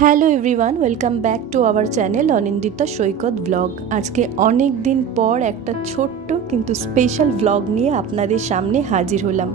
Hello everyone, welcome back to our channel Anindita Saikat blog. আজকে অনেক দিন পর একটা ছোট্ট কিন্তু স্পেশাল ব্লগ নিয়ে আপনাদের সামনে হাজির হলাম।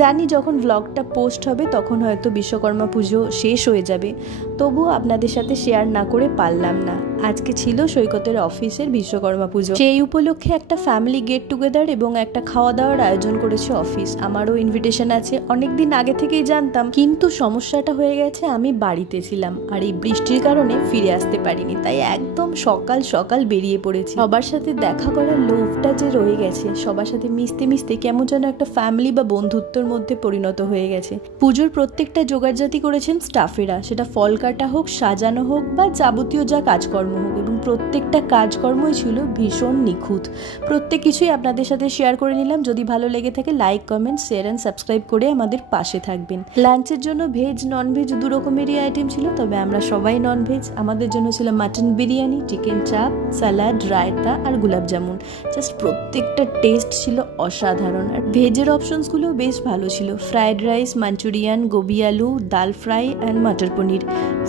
জানি যখন ব্লগটা পোস্ট হবে তখন হয়তো বিশ্বকর্মা পুজো শেষ হয়ে যাবে, তবুও আপনাদের সাথে শেয়ার না করে পারলাম না। আজকে ছিল সৈকতের অফিসের বিশ্বকর্মা পুজো, সেই উপলক্ষে একটা ফ্যামিলি গেট টুগেদার এবং একটা খাওয়া দাওয়ার আয়োজন করেছে অফিস। আমারও ইনভিটেশন আছে, অনেক দিন আগে থেকেই জানতাম, কিন্তু সমস্যাটা হয়ে গেছে আমি বাড়িতে ছিলাম আর এই বৃষ্টির কারণে ফিরে আসতে পারিনি, তাই একদম সকাল সকাল বেরিয়ে পড়েছি। সবার সাথে দেখা করার লোভটা যে রয়ে গেছে, সবার সাথে মিশতে মিশতে কেমন যেন একটা ফ্যামিলি বা বন্ধুত্বর মধ্যে পরিণত হয়ে গেছে। পুজোর প্রত্যেকটা জোগাড়জাতি করেছেন স্টাফেরা, সেটা ফল কাটা হোক, সাজানো হোক বা যাবতীয় যা কাজকর্ম হোক, এবং প্রত্যেকটা কাজকর্মই ছিল ভীষণ নিখুঁত। প্রত্যেক কিছুই আপনাদের সাথে শেয়ার করে নিলাম। যদি ভালো লেগে থাকে like, comment, share and subscribe করে আমাদের পাশে থাকবেন। লাঞ্চের জন্য ভেজ নন ভেজ দু রকমেরই আইটেম ছিল, তবে আমরা সবাই নন ভেজ। আমাদের জন্য ছিল মাটন বিরিয়ানি, চিকেন চাপ, স্যালাড, রায়তা আর গোলাপ জামুন। জাস্ট প্রত্যেকটা টেস্ট ছিল অসাধারণ। আর ভেজের অপশনসগুলো বেশ ভালো ছিল, fried rice, Manchurian, gobi aloo, dal fry and matar paneer.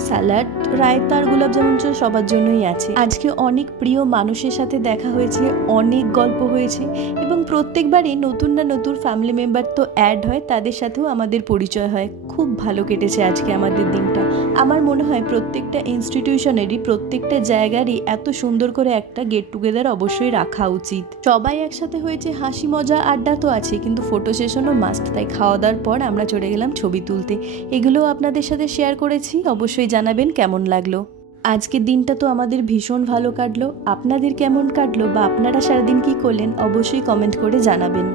Salad, raita আর গোলাপ জামুন সবার জন্যই আছে। আজকে অনেক প্রিয় মানুষের সাথে দেখা হয়েছে, অনেক গল্প হয়েছে, এবং প্রত্যেকবারই নতুন না নতুন ফ্যামিলি মেম্বার তো অ্যাড হয়, তাদের সাথেও আমাদের পরিচয় হয়। খুব ভালো কেটেছে আজকে আমাদের দিনটা। আমার মনে হয় প্রত্যেকটা ইনস্টিটিউশনেরই, প্রত্যেকটা জায়গারই এত সুন্দর করে একটা গেট টুগেদার অবশ্যই রাখা উচিত। সবাই একসাথে হয়েছে, হাসি মজা আড্ডা তো আছে, কিন্তু ফটো সেশনও মাস্ট। তাই খাওয়া দাওয়ার পর আমরা চলে গেলাম ছবি তুলতে। এগুলোও আপনাদের সাথে শেয়ার করেছি, অবশ্যই জানাবেন কেমন লাগলো। আজকের দিনটা তো আমাদের ভীষণ ভালো কাটলো। আপনাদের কেমন কাটলো বা আপনারা সারাদিন কি করলেন অবশ্যই কমেন্ট করে জানাবেন।